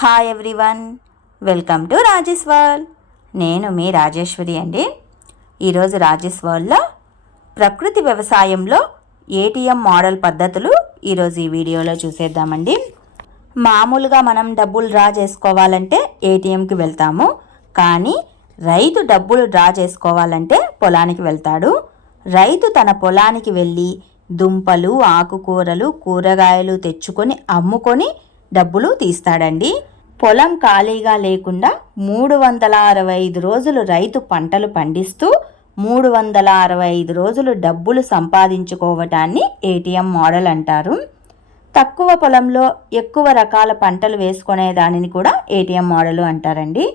Hi everyone, welcome to Rajesh world. నేను మీ రాజేశ్వరి అండి. ఈరోజు రాజేష్ వరల్డ్లో ప్రకృతి వ్యవసాయంలో ఏటీఎం మోడల్ పద్ధతులు ఈరోజు ఈ వీడియోలో చూసేద్దామండి. మామూలుగా మనం డబ్బులు డ్రా చేసుకోవాలంటే ఏటీఎంకి వెళ్తాము, కానీ రైతు డబ్బులు డ్రా చేసుకోవాలంటే పొలానికి వెళ్తాడు. రైతు తన పొలానికి వెళ్ళి దుంపలు, ఆకుకూరలు, కూరగాయలు తెచ్చుకొని అమ్ముకొని డబ్బులు తీస్తాడండి. పొలం ఖాళీగా లేకుండా 365 రోజులు రైతు పంటలు పండిస్తూ 365 రోజులు డబ్బులు సంపాదించుకోవటాన్ని ఏటీఎం మోడల్ అంటారు. తక్కువ పొలంలో ఎక్కువ రకాల పంటలు వేసుకునే దానిని కూడా ఏటీఎం మోడల్ అంటారండి.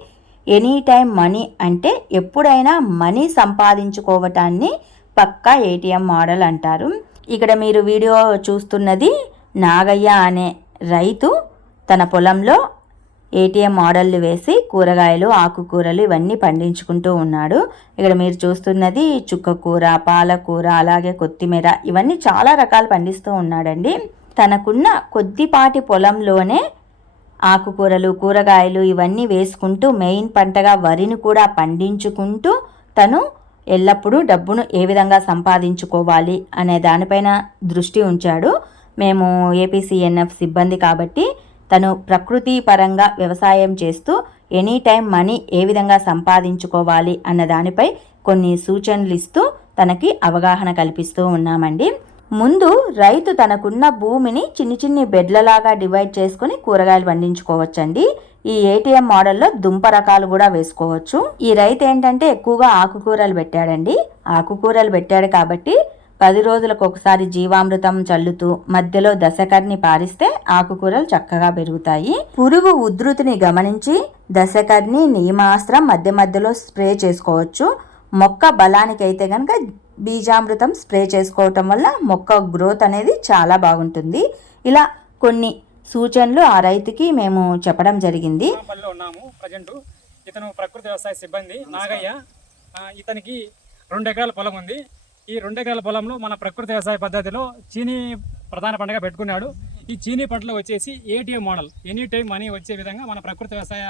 ఎనీ టైం మనీ అంటే ఎప్పుడైనా మనీ సంపాదించుకోవటాన్ని పక్కా ఏటీఎం మోడల్ అంటారు. ఇక్కడ మీరు వీడియో చూస్తున్నది నాగయ్య అనే రైతు తన పొలంలో ఏటీఎం మోడల్ని వేసి కూరగాయలు, ఆకుకూరలు ఇవన్నీ పండించుకుంటూ ఉన్నాడు. ఇక్కడ మీరు చూస్తున్నది చుక్కకూర, పాలకూర, అలాగే కొత్తిమీర, ఇవన్నీ చాలా రకాలు పండిస్తూ ఉన్నాడండి. తనకున్న కొద్దిపాటి పొలంలోనే ఆకుకూరలు, కూరగాయలు ఇవన్నీ వేసుకుంటూ మెయిన్ పంటగా వరిని కూడా పండించుకుంటూ తను ఎల్లప్పుడూ డబ్బును ఏ విధంగా సంపాదించుకోవాలి అనే దానిపైన దృష్టి ఉంచాడు. మేము ఏపీసీఎన్ఎఫ్ సిబ్బంది కాబట్టి తను ప్రకృతి పరంగా వ్యవసాయం చేస్తూ ఎనీ టైం మనీ ఏ విధంగా సంపాదించుకోవాలి అన్న దానిపై కొన్ని సూచనలు ఇస్తూ తనకి అవగాహన కల్పిస్తూ ఉన్నామండి. ముందు రైతు తనకున్న భూమిని చిన్ని బెడ్లలాగా డివైడ్ చేసుకుని కూరగాయలు పండించుకోవచ్చండి. ఈ ఏటీఎం మోడల్లో దుంప రకాలు కూడా వేసుకోవచ్చు. ఈ రైతు ఏంటంటే ఎక్కువగా ఆకుకూరలు పెట్టాడండి. ఆకుకూరలు పెట్టాడు కాబట్టి 10 రోజులకు ఒకసారి జీవామృతం చల్లుతూ మధ్యలో దశకర్ని పారిస్తే ఆకుకూరలు చక్కగా పెరుగుతాయి. పురుగు ఉధృతిని గమనించి దశకర్ని, నీమాస్త్రం మధ్యలో స్ప్రే చేసుకోవచ్చు. మొక్క బలానికి అయితే కనుక బీజామృతం స్ప్రే చేసుకోవటం వల్ల మొక్క గ్రోత్ అనేది చాలా బాగుంటుంది. ఇలా కొన్ని సూచనలు ఆ రైతుకి మేము చెప్పడం జరిగింది. ఇతను ప్రకృతి వ్యవసాయ సిబ్బంది నాగయ్య. ఇతనికి 2 ఎకరాల పొలం ఉంది. ఈ 2 ఎకరాల పొలంలో మన ప్రకృతి వ్యవసాయ పద్ధతిలో చీనీ ప్రధాన పంటగా పెట్టుకున్నాడు. ఈ చీనీ పంటలో వచ్చేసి ATM model, any time money వచ్చే విధంగా మన ప్రకృతి వ్యవసాయ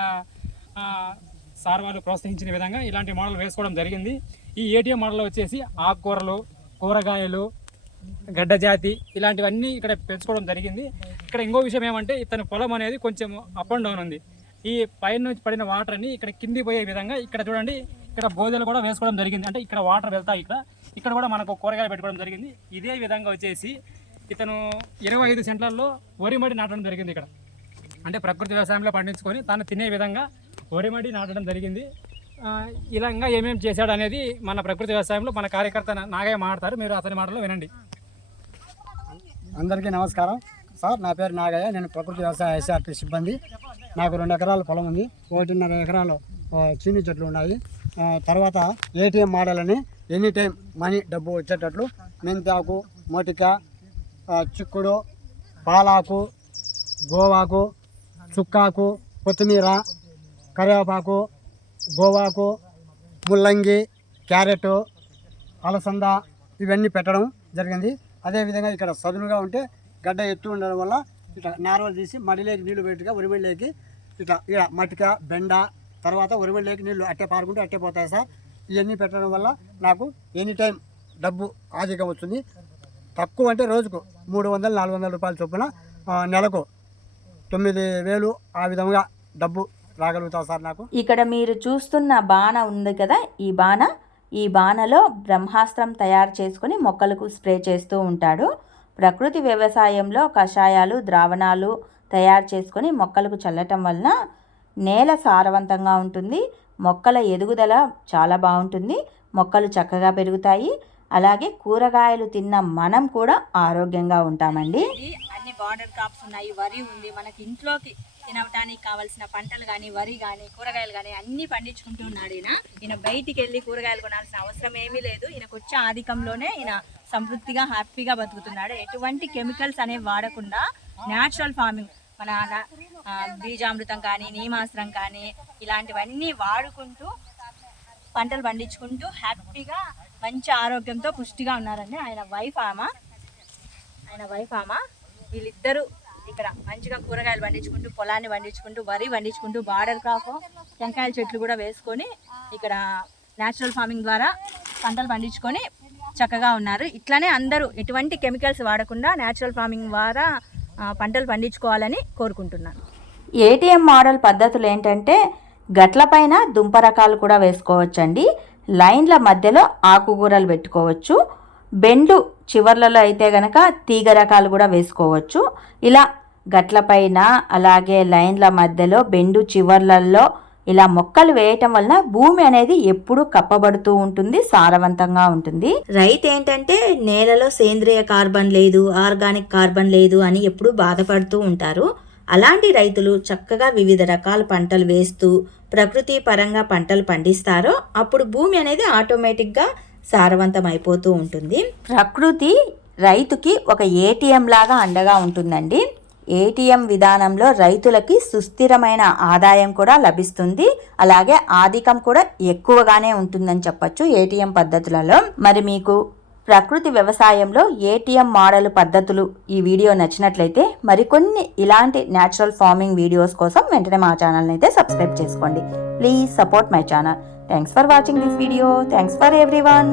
సార్ వాళ్ళు ప్రోత్సహించిన విధంగా ఇలాంటి మోడల్ వేసుకోవడం జరిగింది. ఈ ఏటీఎం మోడల్లో వచ్చేసి ఆకుకూరలు, కూరగాయలు, గడ్డ జాతి ఇలాంటివన్నీ ఇక్కడ పెంచుకోవడం జరిగింది. ఇక్కడ ఇంకో విషయం ఏమంటే ఇతని పొలం అనేది కొంచెం అప్ అండ్ డౌన్ ఉంది. ఈ పైన నుంచి పడిన వాటర్ అన్ని ఇక్కడ కింది పోయే విధంగా ఇక్కడ చూడండి, ఇక్కడ బోదెలు కూడా వేసుకోవడం జరిగింది. అంటే ఇక్కడ వాటర్ వెళ్తాయి. ఇక్కడ కూడా మనకు కూరగాయలు పెట్టుకోవడం జరిగింది. ఇదే విధంగా వచ్చేసి ఇతను 25 సెంట్లలో వరి మడి నాటడం జరిగింది. ఇక్కడ అంటే ప్రకృతి వ్యవసాయంలో పండించుకొని తాను తినే విధంగా వరి మడి నాటడం జరిగింది. ఇలా ఇంకా ఏమేమి చేశాడు అనేది మన ప్రకృతి వ్యవసాయంలో మన కార్యకర్త నాగయ్య మాట్లాడతారు. మీరు అతని మాటలో వినండి. అందరికీ నమస్కారం సార్. నా పేరు నాగయ్య. నేను ప్రకృతి వ్యవసాయ ఎస్ఆర్పి సిబ్బంది. నాకు 2 ఎకరాల పొలం ఉంది. 1.5 ఎకరాలు చీనీ చెట్లు ఉన్నాయి. తర్వాత ఏటీఎం మోడల్ అని ఎనీ టైం మనీ డబ్బు వచ్చేటట్లు మెంతాకు, మొటిక, చిక్కుడు, పాలాకు, గోవాకు, చుక్కాకు, కొత్తిమీర, కరివేపాకు, గోవాకు, ముల్లంగి, క్యారెట్, అలసంద ఇవన్నీ పెట్టడం జరిగింది. అదేవిధంగా ఇక్కడ సదునుగా ఉంటే గడ్డ ఎత్తు ఉండడం వల్ల ఇట్లా నార్వల్ తీసి మడిలోకి నీళ్లు పెట్టుగా ఉరిమడిలోకి ఇట్లా ఇక మటిక, బెండ, తర్వాత ఉరిమడిలోకి నీళ్లు అట్టే పారుకుంటే అట్టే పోతాయి సార్. ఇవన్నీ పెట్టడం వల్ల నాకు ఎనీ టైం డబ్బు ఆధికం వస్తుంది. తక్కువ అంటే రోజుకు 300-400 రూపాయల చొప్పున నెలకు 9,000 ఆ విధంగా డబ్బు రాగలుగుతావు సార్ నాకు. ఇక్కడ మీరు చూస్తున్న బాణ ఉంది కదా, ఈ బాణలో బ్రహ్మాస్త్రం తయారు చేసుకుని మొక్కలకు స్ప్రే చేస్తూ ఉంటాడు. ప్రకృతి వ్యవసాయంలో కషాయాలు, ద్రావణాలు తయారు చేసుకొని మొక్కలకు చల్లటం వలన నేల సారవంతంగా ఉంటుంది. మొక్కల ఎదుగుదల చాలా బాగుంటుంది. మొక్కలు చక్కగా పెరుగుతాయి. అలాగే కూరగాయలు తిన్న మనం కూడా ఆరోగ్యంగా ఉంటామండి. అన్ని బార్డర్ క్రాప్స్ ఉన్నాయి. వరి ఉంది. మనకి ఇంట్లోకి తినడానికి కావాల్సిన పంటలు కానీ, వరి కానీ, కూరగాయలు కానీ అన్నీ పండించుకుంటూ ఉన్నాడు ఈయన బయటికి వెళ్ళి కూరగాయలు కొనాల్సిన అవసరం ఏమీ లేదు. ఈయనకు వచ్చే ఆధికంలోనే ఈయన సంతృప్తిగా హ్యాపీగా బతుకుతున్నాడు. ఎటువంటి కెమికల్స్ అనేవి వాడకుండా న్యాచురల్ ఫార్మింగ్, మన బీజామృతం కానీ, నీమాస్త్రం కానీ ఇలాంటివన్నీ వాడుకుంటూ పంటలు పండించుకుంటూ హ్యాపీగా మంచి ఆరోగ్యంతో పుష్టిగా ఉన్నారండి. ఆయన వైఫ్ ఆమె వీళ్ళిద్దరూ ఇక్కడ మంచిగా కూరగాయలు పండించుకుంటూ, పొలాన్ని పండించుకుంటూ, వరి పండించుకుంటూ, బార్డర్ క్రాప్ టెంకాయల చెట్లు కూడా వేసుకొని ఇక్కడ న్యాచురల్ ఫార్మింగ్ ద్వారా పంటలు పండించుకొని చక్కగా ఉన్నారు. ఇట్లానే అందరూ ఎటువంటి కెమికల్స్ వాడకుండా న్యాచురల్ ఫార్మింగ్ ద్వారా పంటలు పండించుకోవాలని కోరుకుంటున్నాను. ఏటీఎం మోడల్ పద్ధతులు ఏంటంటే గట్లపైన దుంప రకాలు కూడా వేసుకోవచ్చండి. లైన్ల మధ్యలో ఆకుకూరలు పెట్టుకోవచ్చు. బెండు చివర్లలో అయితే గనక తీగ రకాలు కూడా వేసుకోవచ్చు. ఇలా గట్లపైన అలాగే లైన్ల మధ్యలో బెండు చివర్లలో ఇలా మొక్కలు వేయటం వలన భూమి అనేది ఎప్పుడూ కప్పబడుతూ ఉంటుంది, సారవంతంగా ఉంటుంది. రైతు ఏంటంటే నేలలో సేంద్రియ కార్బన్ లేదు, ఆర్గానిక్ కార్బన్ లేదు అని ఎప్పుడూ బాధపడుతూ ఉంటారు. అలాంటి రైతులు చక్కగా వివిధ రకాల పంటలు వేస్తూ ప్రకృతి పరంగా పంటలు పండిస్తారో అప్పుడు భూమి అనేది ఆటోమేటిక్గా సారవంతం అయిపోతూ ఉంటుంది. ప్రకృతి రైతుకి ఒక ఏటీఎం లాగా అండగా ఉంటుందండి. ఏటీఎం విధానంలో రైతులకి సుస్థిరమైన ఆదాయం కూడా లభిస్తుంది. అలాగే ఆధికం కూడా ఎక్కువగానే ఉంటుందని చెప్పొచ్చు ఏటీఎం పద్ధతులలో. మరి మీకు ప్రకృతి వ్యవసాయంలో ఏటీఎం మోడల్ పద్ధతులు ఈ వీడియో నచ్చినట్లయితే మరికొన్ని ఇలాంటి న్యాచురల్ ఫార్మింగ్ వీడియోస్ కోసం వెంటనే మా ఛానల్ని అయితే సబ్స్క్రైబ్ చేసుకోండి. Please support my channel. Thanks for watching this video. Thanks for everyone.